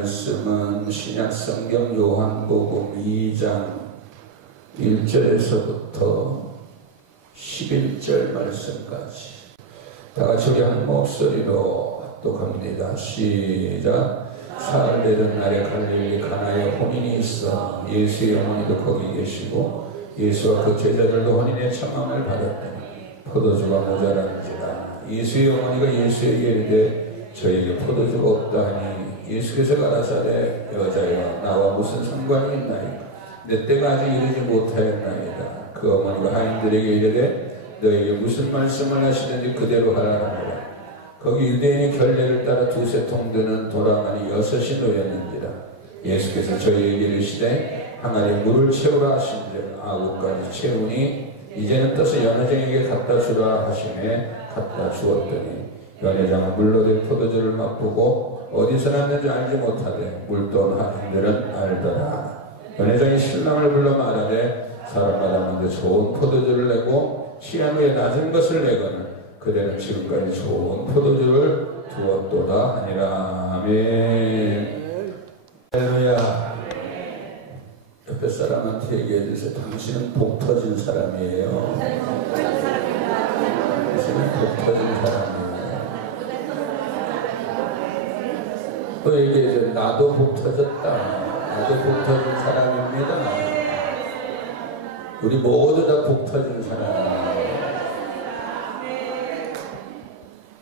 말씀은 신약성경 요한복음 2장 1절에서부터 11절 말씀까지 다같이 우리 한 목소리로 합독합니다. 시작. 사흘 되던 날에 갈릴리 가나에 혼인이 있어 예수의 어머니도 거기 계시고 예수와 그 제자들도 혼인의 청함을 받았더니 포도주가 모자란지라. 예수의 어머니가 예수에게 이르되 저에게 포도주가 없다 하니 예수께서 가라사대 여자여 나와 무슨 상관이 있나이까. 내 때가 아직 이르지 못하였나이다. 그 어머니가 하인들에게 이르되 너에게 무슨 말씀을 하시든지 그대로 하라 하니라. 거기 유대인의 결례를 따라 두세 통 드는 도랑아니 6이 놓였는지라. 예수께서 저희에게 이르시되 항아리에 물을 채우라 하신즉 9가지 채우니 이제는 떠서 연회장에게 갖다 주라 하시매 갖다 주었더니 연회장은 물로 된 포도주를 맛보고 어디서 났는지 알지 못하되 물돈 하인들은 알더라. 연회장이 신랑을 불러 말하되 사람마다 먼저 좋은 포도주를 내고 취한 후에 낮은 것을 내거늘 그대는 지금까지 좋은 포도주를 두었도다 하니라. 아멘. 할렐루야. 옆에 사람한테 얘기해 주세요. 당신은 복 터진 사람이에요. 당신은 복 터진 사람이에요. 또 얘기해 줘. 나도 복 터졌다. 나도 복 터진 사람입니다. 우리 모두 다 복 터진 사람이에요.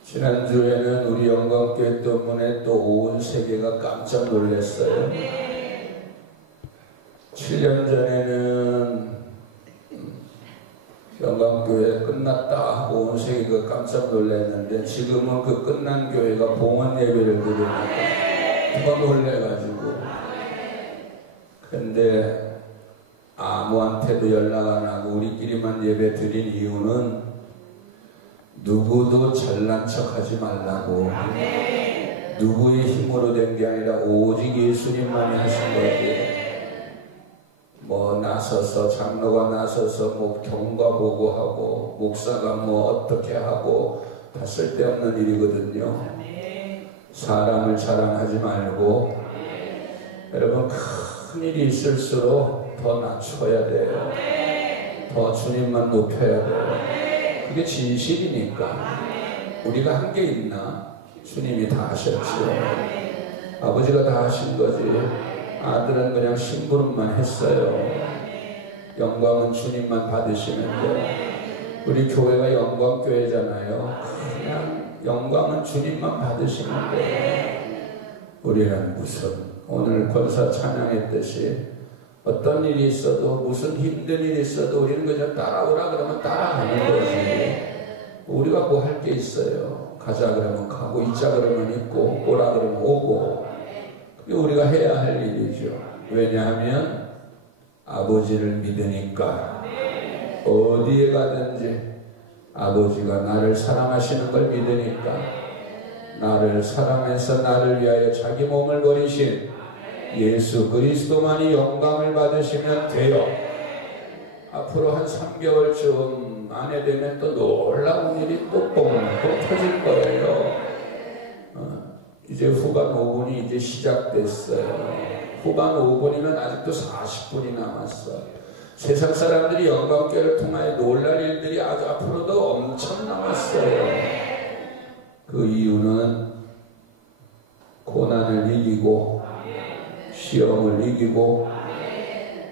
지난주에는 우리 영광교회 때문에 또 온 세계가 깜짝 놀랐어요. 7년 전에는 영광교회 끝났다 하고 온 세계가 깜짝 놀랐는데 지금은 그 끝난 교회가 봉헌 예배를 드리니까 더 놀래가지고. 근데 아무한테도 연락 안 하고 우리끼리만 예배 드린 이유는 누구도 잘난 척 하지 말라고. 누구의 힘으로 된 게 아니라 오직 예수님만이 하신 거지. 뭐 나서서 장로가 나서서 뭐 경과 보고하고 목사가 뭐 어떻게 하고 다 쓸데없는 일이거든요. 사람을 자랑하지 말고 여러분 큰 일이 있을수록 더 낮춰야 돼요. 더 주님만 높여야 돼요. 그게 진실이니까. 우리가 한 게 있나? 주님이 다 하셨죠. 아버지가 다 하신 거지. 아들은 그냥 심부름만 했어요. 영광은 주님만 받으시면 돼요. 우리 교회가 영광교회잖아요. 그냥 영광은 주님만 받으시면 돼요. 우리는 무슨 오늘 권사 찬양했듯이 어떤 일이 있어도 무슨 힘든 일이 있어도 우리는 그냥 따라오라 그러면 따라가는 거지. 우리가 뭐 할 게 있어요. 가자 그러면 가고 있자 그러면 있고 오라 그러면 오고. 그게 우리가 해야 할 일이죠. 왜냐하면 아버지를 믿으니까 어디에 가든지 아버지가 나를 사랑하시는 걸 믿으니까 나를 사랑해서 나를 위하여 자기 몸을 버리신 예수 그리스도만이 영광을 받으시면 돼요. 앞으로 한 3개월쯤 안에 되면 또 놀라운 일이 또 뻥 터질 거예요. 이제 후반 5분이 이제 시작됐어요. 후반 5분이면 아직도 40분이 남았어. 세상 사람들이 영광교회를 통하여 놀랄 일들이 아주 앞으로도 엄청 남았어요. 그 이유는 고난을 이기고 시험을 이기고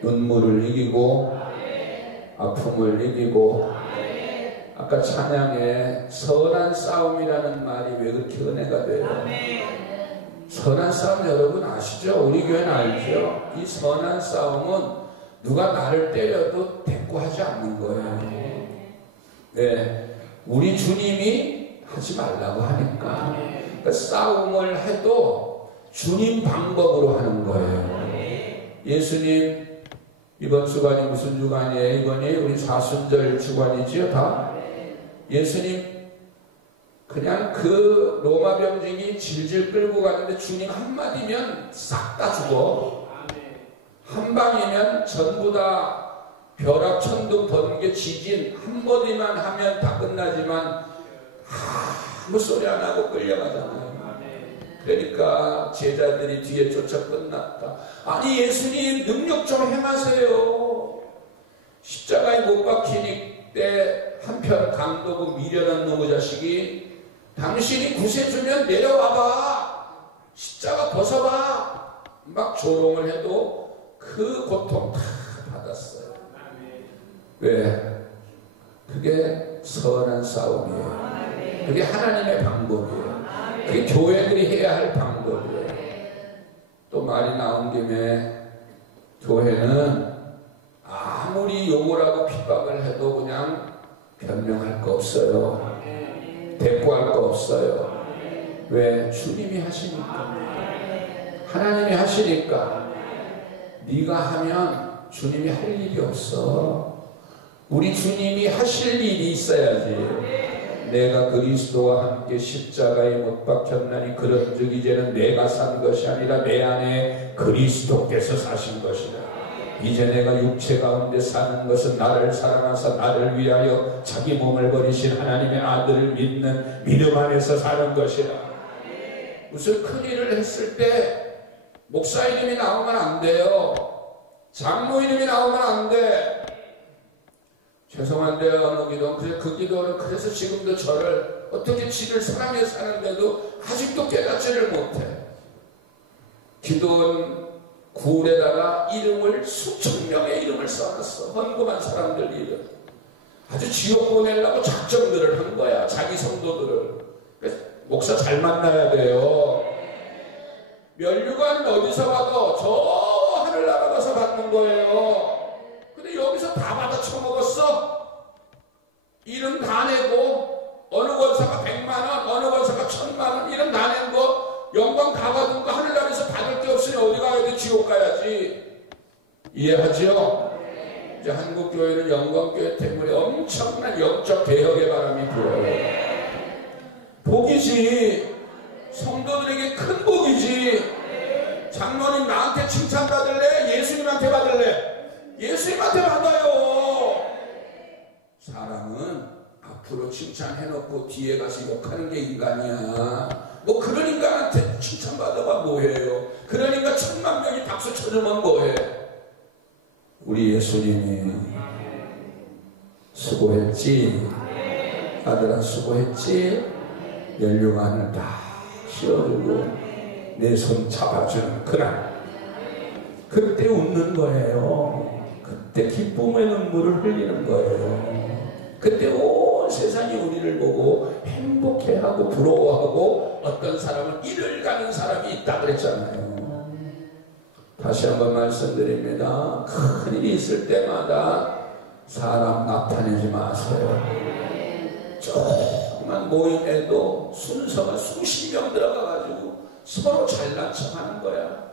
눈물을 이기고 아픔을 이기고. 아까 찬양에 선한 싸움이라는 말이 왜 그렇게 은혜가 돼요? 선한 싸움 여러분 아시죠? 우리 교회는 알죠? 이 선한 싸움은 누가 나를 때려도 대꾸하지 않는 거예요. 네, 우리 주님이 하지 말라고 하니까. 그러니까 싸움을 해도 주님 방법으로 하는 거예요. 예수님 이번 주간이 무슨 주간이에요? 이번이 우리 사순절 주간이지요 다? 예수님 그냥 그 로마 병증이 질질 끌고 가는데 주님 한마디면 싹 다 죽어. 한 방이면 전부 다 벼락 천둥 번개 지진 한마디만 하면 다 끝나지만 아무 소리 안 하고 끌려가잖아요. 그러니까 제자들이 뒤에 쫓아 끝났다. 아니 예수님 능력 좀 행하세요. 십자가에 못 박히니 때 한편 강도고 미련한 놈의 자식이 당신이 구세주면 내려와봐. 십자가 벗어봐. 막 조롱을 해도 그 고통 다 받았어요. 왜? 그게 선한 싸움이에요. 그게 하나님의 방법이에요. 그게 교회들이 해야 할 방법이에요. 또 말이 나온 김에 교회는 아무리 욕을 하고 핍박을 해도 그냥 변명할 거 없어요. 대꾸할 거 없어요. 왜? 주님이 하시니까. 하나님이 하시니까. 네가 하면 주님이 할 일이 없어. 우리 주님이 하실 일이 있어야지. 내가 그리스도와 함께 십자가에 못 박혔나니 그런즉 이제는 내가 산 것이 아니라 내 안에 그리스도께서 사신 것이다. 이제 내가 육체 가운데 사는 것은 나를 사랑하사 나를 위하여 자기 몸을 버리신 하나님의 아들을 믿는 믿음 안에서 사는 것이다. 무슨 큰일을 했을 때 목사 이름이 나오면 안 돼요. 장로 이름이 나오면 안 돼. 죄송한데 어느 기도 그 기도는 그래서 지금도 저를 어떻게 지를 사랑해 사는데도 아직도 깨닫지를 못해. 기도원 굴에다가 이름을 수천 명의 이름을 써놨어. 헌금한 사람들 이름. 아주 지옥 보내려고 작정들을 한 거야. 자기 성도들을. 그래서 목사 잘 만나야 돼요. 면류관 어디서 받아? 저 하늘나라 가서 받는 거예요. 근데 여기서 다 받아 처먹었어. 이름 다 내고 어느 권사가 100만원 어느 권사가 1000만원 이름 다 낸 거 영광 다 받은 거 하늘나라에서 받을 게 없으니 어디 가야 돼? 지옥 가야지. 이해하죠? 이제 한국교회는 영광교회 때문에 엄청난 영적 개혁의 바람이 불어요. 복이지. 성도들에게 큰 복이지. 장로님 나한테 칭찬받을래? 예수님한테 받을래? 예수님한테 받아요. 사람은 앞으로 칭찬해놓고 뒤에 가서 욕하는 게 인간이야. 뭐 그런 인간한테 칭찬받아봐 뭐해요. 그러니까 1000만 명이 박수 쳐주면 뭐해. 우리 예수님이 수고했지. 아들아 수고했지. 연료관을 다 씌워주고 내 손 잡아주는 그날 그때 웃는 거예요. 그때 기쁨의 눈물을 흘리는 거예요. 그때 온 세상이 우리를 보고 행복해하고 부러워하고 어떤 사람은 일을 가는 사람이 있다 그랬잖아요. 다시 한번 말씀드립니다. 큰일이 있을 때마다 사람 나타내지 마세요. 조그만 모임에도 순서가 수십 명 들어가가지고 서로 잘난 척하는 거야.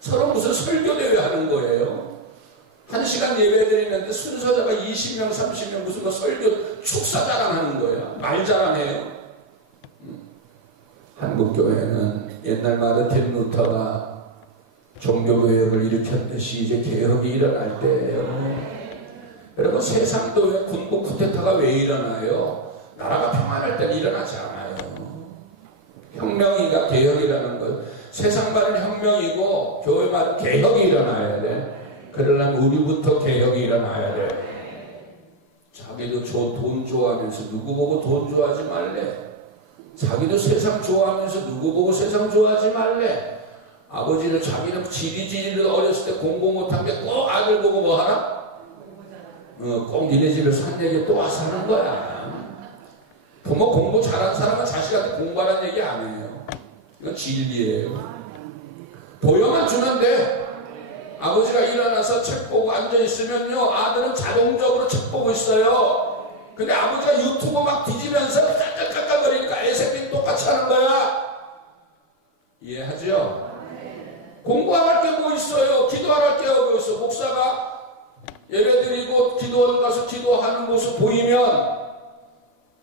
서로 무슨 설교대회 하는 거예요. 1시간 예배 드리는데 순서자가 20명 30명 무슨 뭐 설교 축사 자랑하는 거야. 말 자랑해요. 한국교회는 옛날 마르틴 루터가 종교개혁을 일으켰듯이 이제 개혁이 일어날 때예요. 여러분 세상도 왜 군부 쿠데타가 왜 일어나요? 나라가 평안할 때는 일어나지 않아요. 혁명이가 개혁이라는 것. 세상 말은 혁명이고 교회 말은 개혁이 일어나야 돼. 그러려면 우리부터 개혁이 일어나야 돼. 자기도 돈 좋아하면서 누구 보고 돈 좋아하지 말래. 자기도 세상 좋아하면서 누구 보고 세상 좋아하지 말래. 아버지는 자기는 지리지리를 어렸을 때 공부 못한 게 꼭 아들 보고 뭐 하나? 꼭 니네 집에 산 얘기 또 와서 하는 거야. 부모 공부 잘한 사람은 자식한테 공부하라는 얘기 안 해요. 이건 진리예요. 보여만 주면 돼. 아버지가 일어나서 책 보고 앉아있으면요 아들은 자동적으로 책 보고 있어요. 근데 아버지가 유튜브 막 뒤지면서 깍깍깍깍거리니까 애새끼 똑같이 하는 거야. 이해하죠? 공부할 게 뭐 있어요. 기도할 게 뭐 있어. 목사가 예배드리고 기도원 가서 기도하는 모습 보이면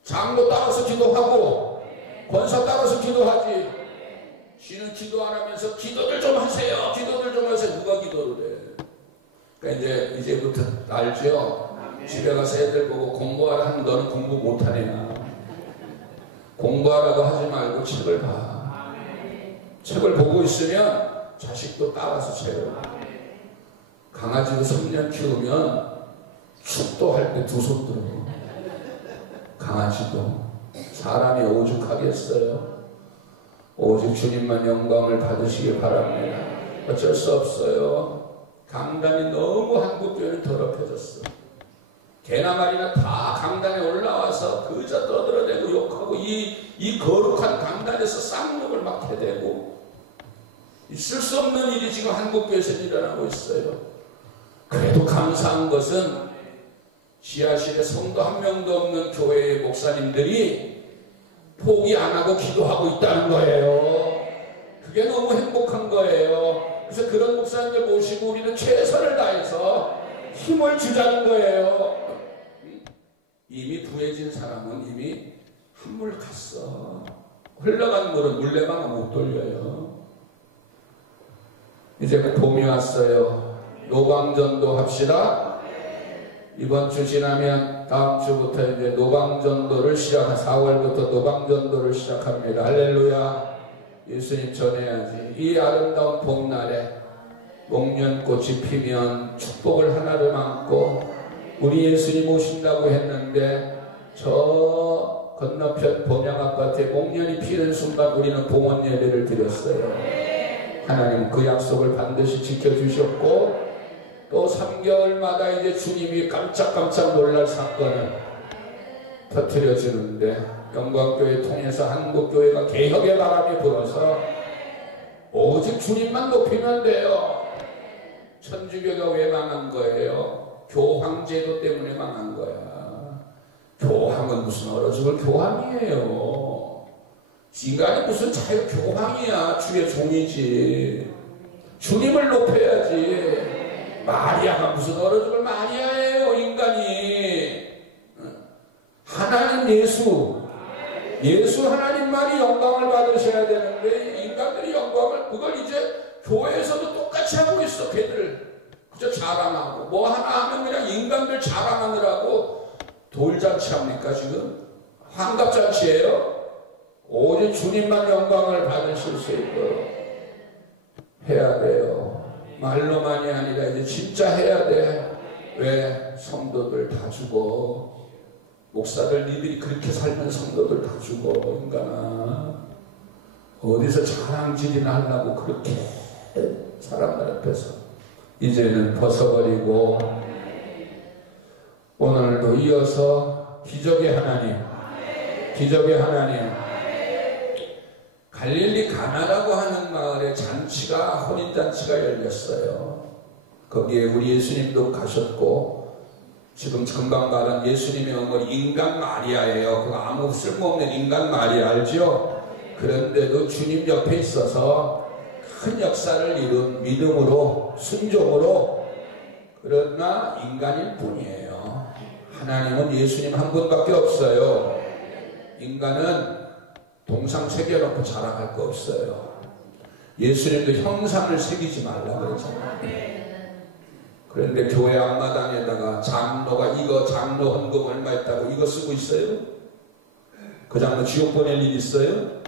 장로 따라서 기도하고 권사 따라서 기도하지. 지는 기도 안 하면서 기도들 좀 하세요. 기도들 좀 하세요. 누가 기도를 해? 그러니까 이제부터 알죠? 집에 가서 애들 보고 공부하라 하면 너는 공부 못하네. 공부하라고 하지 말고 책을 봐. 책을 보고 있으면 자식도 따라서 책을 강아지도 3년 키우면 축도할 때 두 손 들어. 강아지도. 사람이 오죽하겠어요. 오직 주님만 영광을 받으시길 바랍니다. 어쩔 수 없어요. 강단이 너무 한국교회는 더럽혀졌어. 개나 말이나 다 강단에 올라와서 그저 떠들어대고 욕하고 이 거룩한 강단에서 쌍욕을 막 해대고 있을 수 없는 일이 지금 한국교회에서 일어나고 있어요. 그래도 감사한 것은 지하실에 성도 한 명도 없는 교회의 목사님들이 포기 안 하고 기도하고 있다는 거예요. 그게 너무 행복한 거예요. 그래서 그런 목사님들 모시고 우리는 최선을 다해서 힘을 주자는 거예요. 이미 부해진 사람은 이미 한물 갔어. 흘러간 물은 물레방아 못 돌려요. 이제 봄이 왔어요. 노방전도 합시다. 이번 주 지나면 다음 주부터 이제 노방전도를 4월부터 노방전도를 시작합니다. 할렐루야. 예수님 전해야지. 이 아름다운 봄날에 목련꽃이 피면 축복을 하나로 안고 우리 예수님 오신다고 했는데 저 건너편 본향아파트에 목련이 피는 순간 우리는 봉헌 예배를 드렸어요. 하나님 그 약속을 반드시 지켜주셨고 또 3개월마다 이제 주님이 깜짝깜짝 놀랄 사건을 터뜨려 주는데 영광교회 통해서 한국교회가 개혁의 바람이 불어서 오직 주님만 높이면 돼요. 천주교가 왜 망한 거예요? 교황제도 때문에 망한 거야. 교황은 무슨 얼어 죽을 교황이에요. 인간이 무슨 자유교황이야. 주의 종이지. 주님을 높여야지. 마리아가 무슨 얼어 죽을 마리아예요. 인간이. 하나님 예수 하나님만이 영광을 받으셔야 되는데 인간들이 영광을 그걸 이제 교회에서도 똑같이 하고 있어. 걔들 그저 자랑하고 뭐 하나 하면 그냥 인간들 자랑하느라고 돌잔치 합니까 지금? 환갑잔치예요? 오직 주님만 영광을 받으실 수 있도록 해야 돼요. 말로만이 아니라 이제 진짜 해야 돼. 왜? 성도들 다 죽어. 목사들 니들이 그렇게 살면 성도들 다 죽어. 인간아 어디서 자랑질이나 하려고 그렇게 사람들 앞에서 이제는 벗어버리고 오늘도 이어서 기적의 하나님 갈릴리 가나라고 하는 마을에 잔치가 혼인잔치가 열렸어요. 거기에 우리 예수님도 가셨고 지금 금방 말한 예수님의 어머니 인간 마리아예요. 그거 아무 쓸모없는 인간 마리아 알죠? 그런데도 주님 옆에 있어서 큰 역사를 이룬 믿음으로 순종으로 그러나 인간일 뿐이에요. 하나님은 예수님 한 분밖에 없어요. 인간은 동상 새겨놓고 자랑할 거 없어요. 예수님도 형상을 새기지 말라 그랬잖아요. 그런데 교회 앞마당에다가 장로가 이거 장로 헌금 얼마 있다고 이거 쓰고 있어요? 그 장로 지옥 보낼 일 있어요?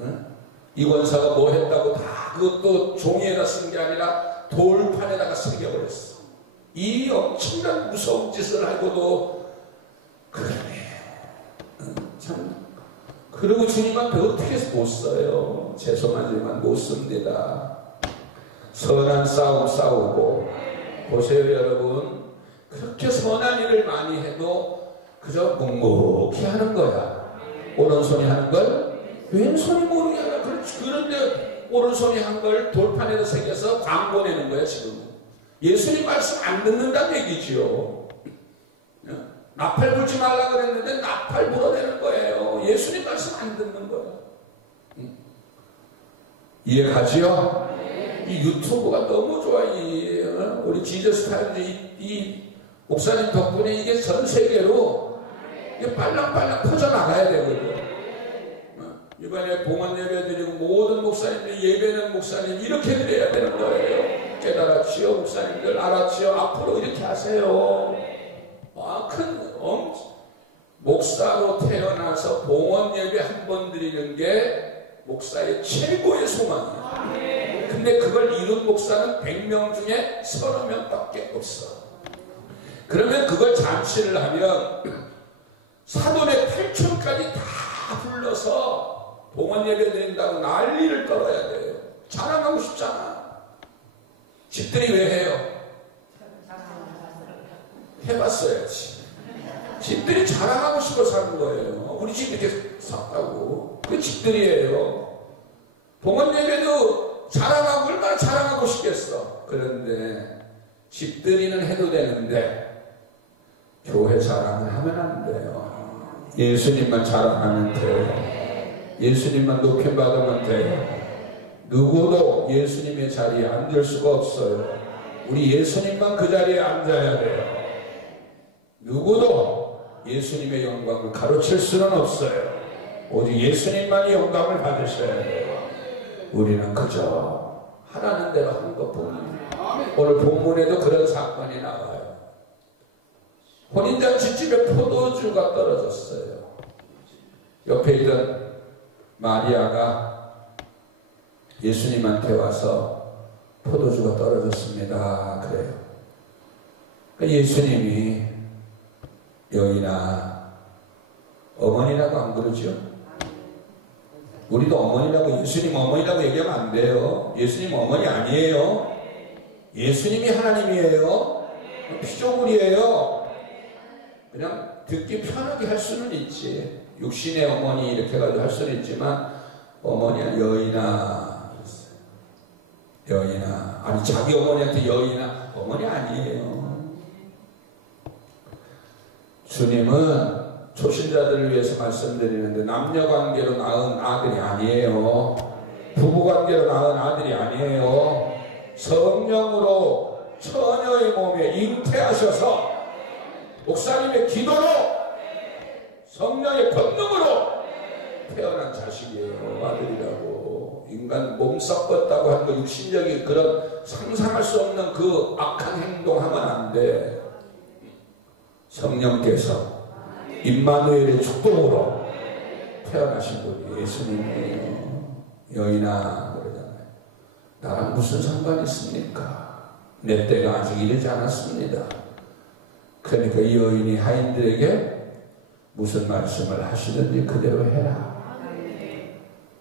응? 이 권사가 뭐 했다고 다 그것도 종이에다 쓴 게 아니라 돌판에다가 새겨버렸어. 이 엄청난 무서운 짓을 하고도 그러네. 참. 그리고 주님 앞에 어떻게 못 써요? 죄송하지만 못 씁니다. 선한 싸움 싸우고 보세요 여러분. 그렇게 선한 일을 많이 해도 그저 묵묵히 하는 거야. 오른손이 하는 걸 왼손이 모르게 하라. 그런데 오른손이 한 걸 돌판에다 새겨서 광고 내는 거야 지금. 예수님 말씀 안 듣는다는 얘기지요. 나팔 불지 말라 그랬는데 나팔 불어내는 거예요. 예수님 말씀 안 듣는 거야. 이해가지요? 이 유튜브가 너무 좋아. 우리 지저스 타임즈 이 목사님 덕분에 이게 전 세계로 이게 빨랑빨랑 퍼져나가야 되거든요. 이번에 봉헌 예배 드리고 모든 목사님들이 예배는 목사님 이렇게 드려야 되는 거예요. 깨달았지요? 목사님들 알았지요? 앞으로 이렇게 하세요. 목사로 태어나서 봉헌 예배 한 번 드리는 게 목사의 최고의 소망이에요. 근데 그걸 이룬 목사는 100명 중에 30명밖에 없어. 그러면 그걸 잔치를 하면 사돈의 8촌까지 다 불러서 봉헌 예배 드린다고 난리를 떨어야 돼요. 자랑하고 싶잖아. 집들이 왜 해요? 해봤어야지. 집들이 자랑하고 싶어서 하는 거예요. 우리 집 이렇게 샀다고. 그게 집들이에요. 봉헌 예배도 자랑하고 얼마나 자랑하고 싶겠어. 그런데 집들이는 해도 되는데 교회 자랑을 하면 안 돼요. 예수님만 자랑하면 돼요. 예수님만 높임받으면 돼요. 누구도 예수님의 자리에 앉을 수가 없어요. 우리 예수님만 그 자리에 앉아야 돼요. 누구도 예수님의 영광을 가로챌 수는 없어요. 오직 예수님만이 영광을 받으셔야 돼요. 우리는 그저 하라는 대로 한 것뿐입니다. 오늘 본문에도 그런 사건이 나와요. 혼인잔치집에 포도주가 떨어졌어요. 옆에 있던 마리아가 예수님한테 와서 포도주가 떨어졌습니다. 그래요. 그러니까 예수님이 여인아, 어머니라고 안 그러죠? 우리도 어머니라고, 예수님 어머니라고 얘기하면 안 돼요. 예수님 어머니 아니에요. 예수님이 하나님이에요. 피조물이에요. 그냥 듣기 편하게 할 수는 있지. 육신의 어머니 이렇게 해가지고 할 수는 있지만 어머니야, 여인아, 여인아. 아니 자기 어머니한테 여인아, 어머니 아니에요. 주님은 초신자들을 위해서 말씀드리는데 남녀관계로 낳은 아들이 아니에요. 부부관계로 낳은 아들이 아니에요. 성령으로 처녀의 몸에 잉태하셔서 목사님의 기도로 성령의 권능으로 태어난 자식이에요. 아들이라고. 인간 몸 썩었다고 하는 거, 육신적인 그런 상상할 수 없는 그 악한 행동하면 안 돼. 성령께서 임마누엘의 축복으로 태어나신 분이 예수님이에요. 여인아 그러잖아요. 나랑 무슨 상관이 있습니까? 내 때가 아직 이르지 않았습니다. 그러니까 이 여인이 하인들에게 무슨 말씀을 하시든지 그대로 해라.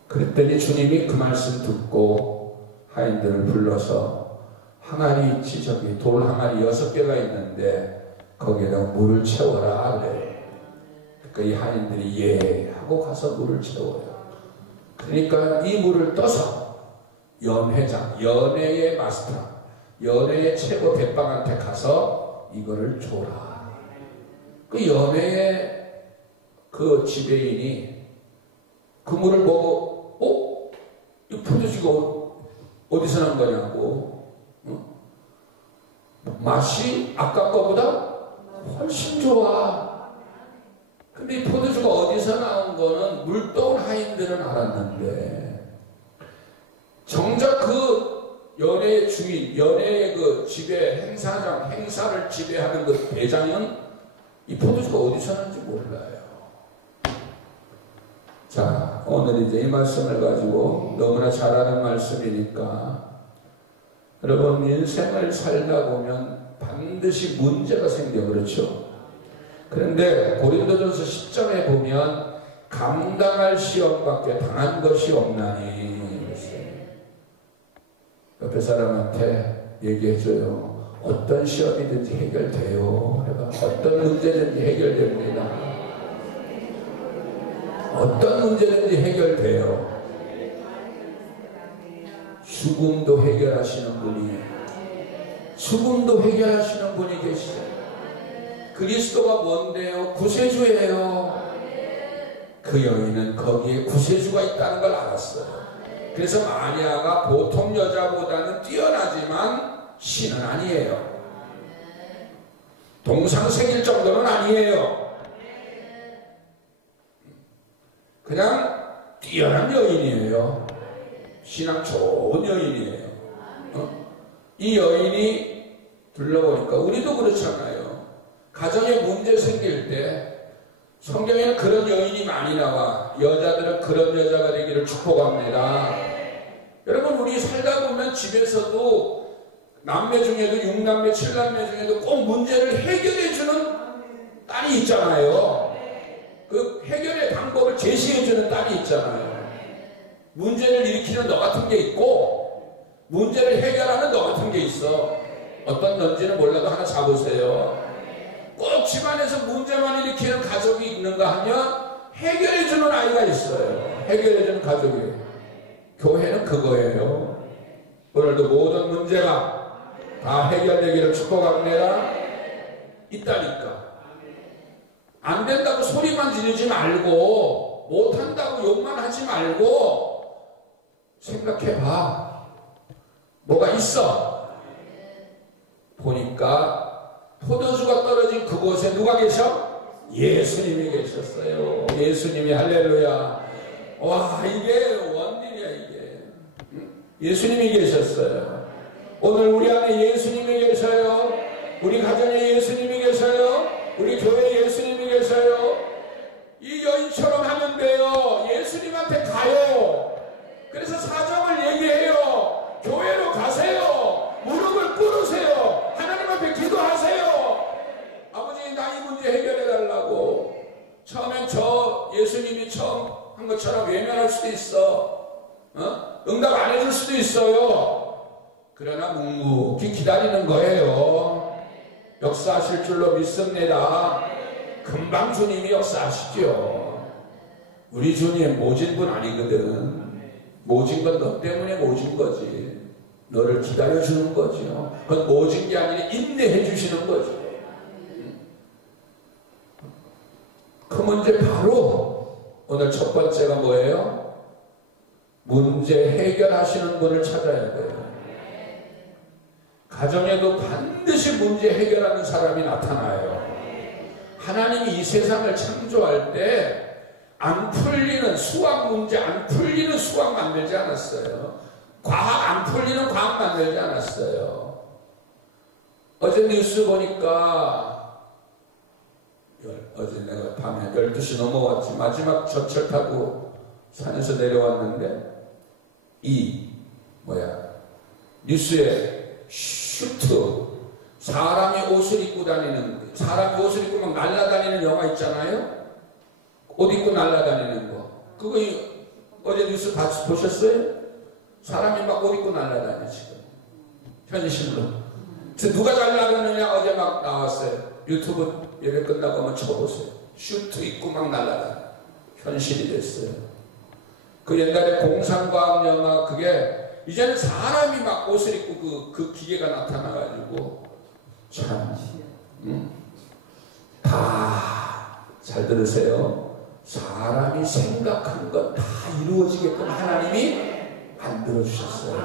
그랬더니 주님이 그 말씀 듣고 하인들을 불러서 항아리 있지, 저기 돌 항아리 6개가 있는데 거기에다 물을 채워라 그래요. 그러니까 이 하인들이 예 하고 가서 물을 채워요. 그러니까 이 물을 떠서 연회장, 연회의 마스터, 연회의 최고 대빵한테 가서 이거를 줘라. 그 연회의 그 지배인이 그 물을 보고 이 포도주가 어디서 난 거냐고. 맛이 아까 거보다 훨씬 좋아. 근데 이 포도주가 어디서 나온 거는 물떠온 하인들은 알았는데 정작 그 연회의 주인, 연회의 그 지배 행사장, 행사를 지배하는 그 대장은 이 포도주가 어디서 나는지 몰라요. 자, 오늘 이제 이 말씀을 가지고 너무나 잘 아는 말씀이니까 여러분, 인생을 살다 보면 반드시 문제가 생겨. 그렇죠? 그런데 고린도전서 10장에 보면 감당할 시험밖에 당한 것이 없나니. 옆에 사람한테 얘기해줘요. 어떤 시험이든지 해결돼요. 어떤 문제든지 해결됩니다. 어떤 문제든지 해결돼요. 죽음도 해결하시는 분이, 죽음도 해결하시는 분이 계시죠. 그리스도가 뭔데요? 구세주예요. 그 여인은 거기에 구세주가 있다는 걸 알았어요. 그래서 마리아가 보통 여자보다는 뛰어나지만 신은 아니에요. 동상생일 정도는 아니에요. 그냥 뛰어난 여인이에요. 신앙 좋은 여인이에요. 이 여인이 둘러보니까 우리도 그렇잖아요. 가정에 문제 생길 때 성경에는 그런 여인이 많이 나와. 여자들은 그런 여자가 되기를 축복합니다. 여러분, 우리 살다 보면 집에서도 남매 중에도 6남매, 7남매 중에도 꼭 문제를 해결해주는 딸이 있잖아요. 그 해결의 방법을 제시해주는 딸이 있잖아요. 문제를 일으키는 너 같은 게 있고 문제를 해결하는 너 같은 게 있어. 어떤 건지는 몰라도 하나 잡으세요. 꼭 집안에서 문제만 일으키는 가족이 있는가 하면 해결해주는 아이가 있어요. 해결해주는 가족이. 교회는 그거예요. 오늘도 모든 문제가 다 해결되기를 축복합니다. 있다니까. 안 된다고 소리만 지르지 말고, 못한다고 욕만 하지 말고 생각해봐. 뭐가 있어. 보니까 포도주가 떨어진 그곳에 누가 계셔? 예수님이 계셨어요. 예수님이. 할렐루야. 와, 이게 원일이야. 이게 예수님이 계셨어요. 오늘 우리 안에 예수님이 계셔요. 우리 가정에 예수님이 계셔요. 우리 교회에 예수님이 계셔요. 이 여인처럼 하면 돼요. 예수님한테 가요. 그래서 사정을 얘기해요. 교회로 가세요. 무릎을 꿇으세요. 하나님 앞에 기도하세요. 아버지, 나 이 문제 해결해 달라고. 처음엔 저 예수님이 처음 한 것처럼 외면할 수도 있어. 응답 안 해줄 수도 있어요. 그러나 묵묵히 기다리는 거예요. 역사하실 줄로 믿습니다. 금방 주님이 역사하시죠. 우리 주님 모진 분 아니거든. 모진 건 너 때문에 모진 거지. 너를 기다려주는 거죠. 그건 모진 게 아니라 인내해 주시는 거죠. 그 문제 바로 오늘 첫 번째가 뭐예요? 문제 해결하시는 분을 찾아야 돼요. 가정에도 반드시 문제 해결하는 사람이 나타나요. 하나님이 이 세상을 창조할 때 안 풀리는 수학 문제, 안 풀리는 수학 만들지 않았어요. 과학 안 풀리는 과학 만들지 않았어요. 어제 뉴스 보니까, 어제 내가 밤에 12시 넘어왔지. 마지막 전철 타고 산에서 내려왔는데, 뉴스에 슈트, 사람이 옷을 입고 다니는, 사람이 옷을 입고 막 날아다니는 영화 있잖아요? 옷 입고 날아다니는 거. 그거 어제 뉴스 보셨어요? 사람이 막 옷 입고 날아다녀, 지금. 현실로. 그래서 누가 잘 나가느냐 어제 막 나왔어요. 유튜브 예배 끝나고 한번 쳐보세요. 슈트 입고 막 날아다녀. 현실이 됐어요. 그 옛날에 공상과학 영화, 그게 이제는 사람이 막 옷을 입고 그 기계가 나타나가지고, 참, 다 잘 들으세요. 사람이 생각한 건 다 이루어지게끔 하나님이 만들어주셨어요.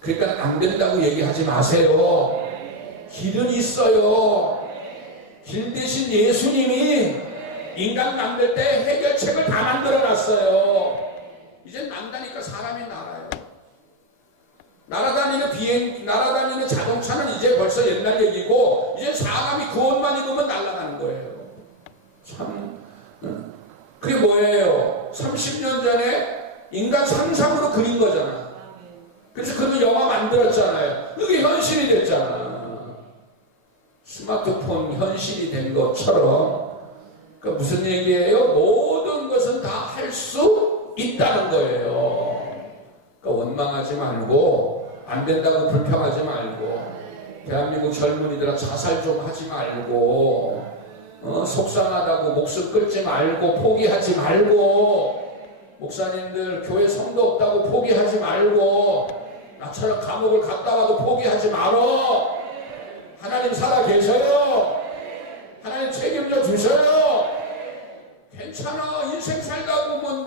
그러니까 안 된다고 얘기하지 마세요. 길은 있어요. 길 대신 예수님이 인간 만들 때 해결책을 다 만들어놨어요. 이제 난다니까 사람이 날아요. 날아다니는 비행, 날아다니는 자동차는 이제 벌써 옛날 얘기고, 이제 사람이 그 옷만 입으면 날아가는 거예요. 참, 그게 뭐예요? 30년 전에 인간 상상으로 그린 거잖아. 그래서 그런 영화 만들었잖아요. 그게 현실이 됐잖아. 스마트폰 현실이 된 것처럼. 그러니까 무슨 얘기예요? 모든 것은 다 할 수 있다는 거예요. 그러니까 원망하지 말고, 안 된다고 불평하지 말고, 대한민국 젊은이들아 자살 좀 하지 말고, 속상하다고 목숨 끊지 말고, 포기하지 말고, 목사님들 교회 성도 없다고 포기하지 말고, 나처럼 감옥을 갔다 와도 포기하지 말어. 하나님 살아 계셔요. 하나님 책임져 주셔요. 괜찮아. 인생 살다 보면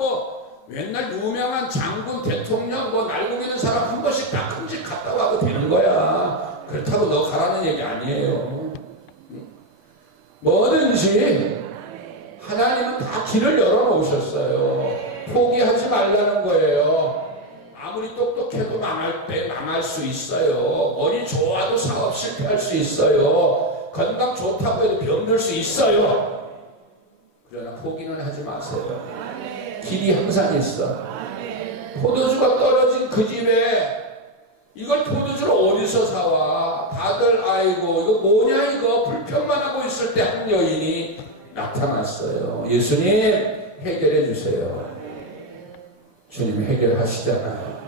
맨날 유명한 장군, 대통령, 날고기는 사람 한 번씩 다 큰집 갔다 와도 되는 거야. 그렇다고 너 가라는 얘기 아니에요. 뭐든지 하나님은 다 길을 열어놓으셨어요. 포기하지 말라는 거예요. 아무리 똑똑해도 망할 때 망할 수 있어요. 머리 좋아도 사업 실패할 수 있어요. 건강 좋다고 해도 병들 수 있어요. 그러나 포기는 하지 마세요. 길이 항상 있어. 포도주가 떨어진 그 집에 이걸 포도주를 어디서 사와? 다들 아이고 이거 뭐냐 이거 불평만 하고 있을 때 한 여인이 나타났어요. 예수님 해결해 주세요. 주님 해결하시잖아요.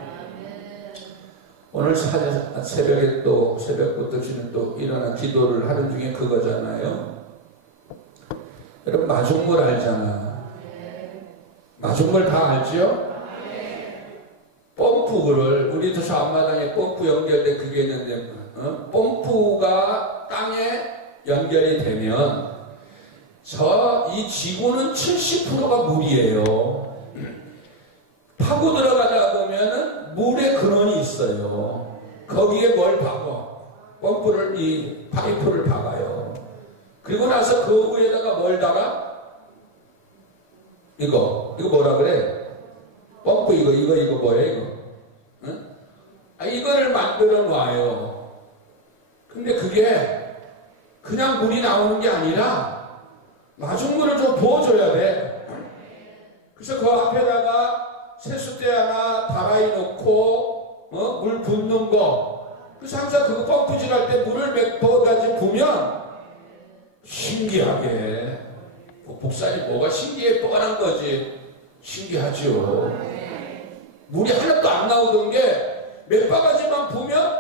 오늘 새벽에 또 새벽부터 주님 또 일어나 기도를 하는 중에 그거잖아요. 여러분 마중물 알잖아. 마중물 다 알죠? 펌프를 우리도 저 앞마당에 펌프 연결된 그게 있는데 펌프가 땅에 연결이 되면 이 지구는 70%가 물이에요. 파고 들어가다 보면은 물의 근원이 있어요. 거기에 뭘 박아? 펌프를 이 파이프를 박아요. 그리고 나서 그 위에다가 뭘 달아? 이거 뭐라 그래? 펌프 이거 뭐예요 이거? 응? 이거를 만들어 놔요. 근데 그게 그냥 물이 나오는 게 아니라 마중물을 좀 부어줘야 돼. 그래서 그 앞에다가 세숫대 하나 달아이 놓고 물 붓는 거. 그래서 항상 그 펌프질 할 때 물을 몇 번까지 부면 신기하게 목사님 뭐가 신기해 뻔한 거지. 신기하죠. 물이 하나도 안 나오던 게 몇 바가지만 부면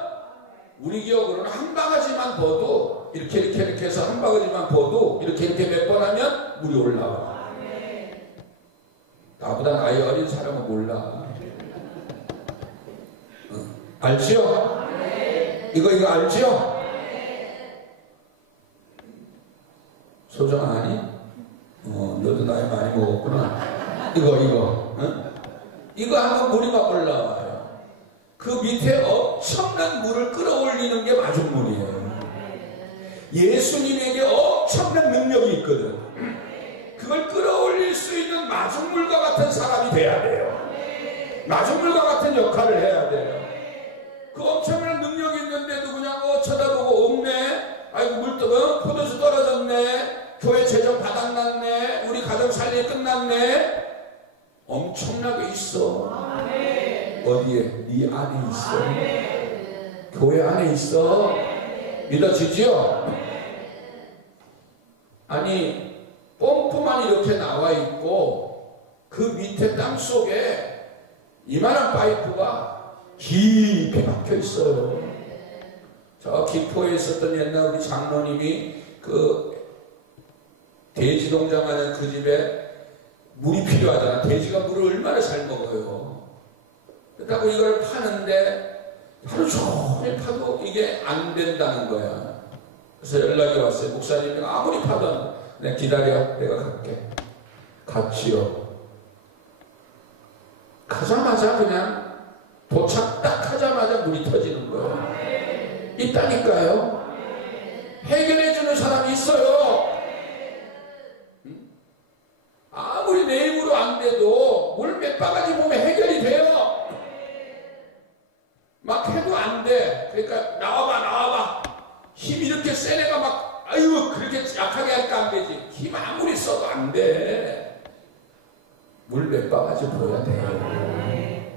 우리 기억으로는 한 바가지만 부어도 이렇게 해서 한 바가지만 부어도 이렇게 몇 번 하면 물이 올라와. 나보다 나이 어린 사람은 몰라. 알지요? 이거 알지요? 소정 아니? 너도 나이 많이 먹었구나. 이거 하면 물이 막 올라와요. 그 밑에 엄청난 물을 끌어올리는 게 마중물이에요. 예수님에게 엄청난 능력이 있거든. 그걸 끌어올릴 수 있는 마중물과 같은 사람이 돼야 돼요. 마중물과 같은 역할을 해야 돼요. 그 엄청난 능력이 있는데도 그냥 쳐다보고 없네. 아이고 포도주 떨어졌네. 교회 재정 바닥났네. 우리 가정 살림이 끝났네. 엄청나게 있어. 어디에? 네 안에 있어. 교회 안에 있어. 믿어지지요? 아니 pom프만 이렇게 나와 있고 그 밑에 땅 속에 이만한 파이프가 깊이 박혀 있어요. 저 기포에 있었던 옛날 우리 장로님이 그 돼지 동장하는 그 집에 물이 필요하잖아. 돼지가 물을 얼마나 잘 먹어요. 그렇다고 이걸 파는데 하루 종일 파도 이게 안 된다는 거야. 그래서 연락이 왔어요. 목사님이 아무리 파던 내가 기다려. 내가 갈게. 갔지요. 가자마자 그냥 도착 딱 하자마자 물이 터지는 거예요. 있다니까요. 해결해주는 사람이 있어요. 아무리 내 힘으로 안 돼도 물 몇 바가지 보면 해결이 돼요. 막 해도 안 돼. 그러니까 나와봐. 힘 이렇게 센 애가 막 그렇게 약하게 하니까 안 되지. 힘 아무리 써도 안 돼. 물 몇 바가지 보여야 돼요.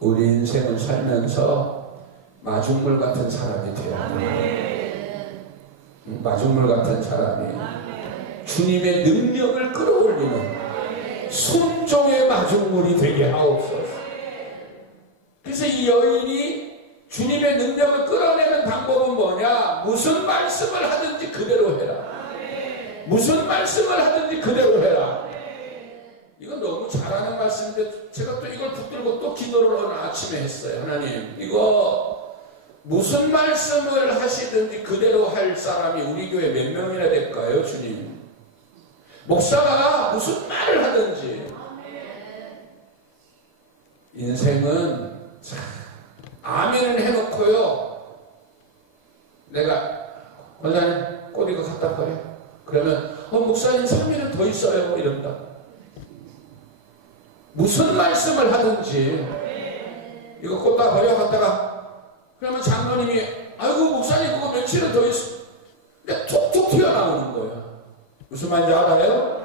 우리 인생을 살면서 마중물 같은 사람이 돼야 돼요. 마중물 같은 사람이 주님의 능력을 끌어올리는 순종의 마중물이 되게 하옵소서. 그래서 이 여인이 주님의 능력을 끌어내는 방법은 뭐냐? 무슨 말씀을 하든지 그대로 해라. 무슨 말씀을 하든지 그대로 해라. 이건 너무 잘하는 말씀인데 제가 또 이걸 붙들고 또 기도를 오늘 아침에 했어요. 하나님 이거 무슨 말씀을 하시든지 그대로 할 사람이 우리 교회 몇 명이나 될까요? 주님 목사가 무슨 말을 하든지 인생은 참 아멘을 해놓고요. 내가 원장님 꽃 이거 갖다 버려. 그러면 목사님 3일은 더 있어요. 이런다. 무슨 말씀을 하든지 이거 꽃 다 버려 갖다가 그러면 장로님이 아이고 목사님 그거 며칠은 더 있어. 근데 툭툭 튀어나오는 거예요. 무슨 말인지 알아요?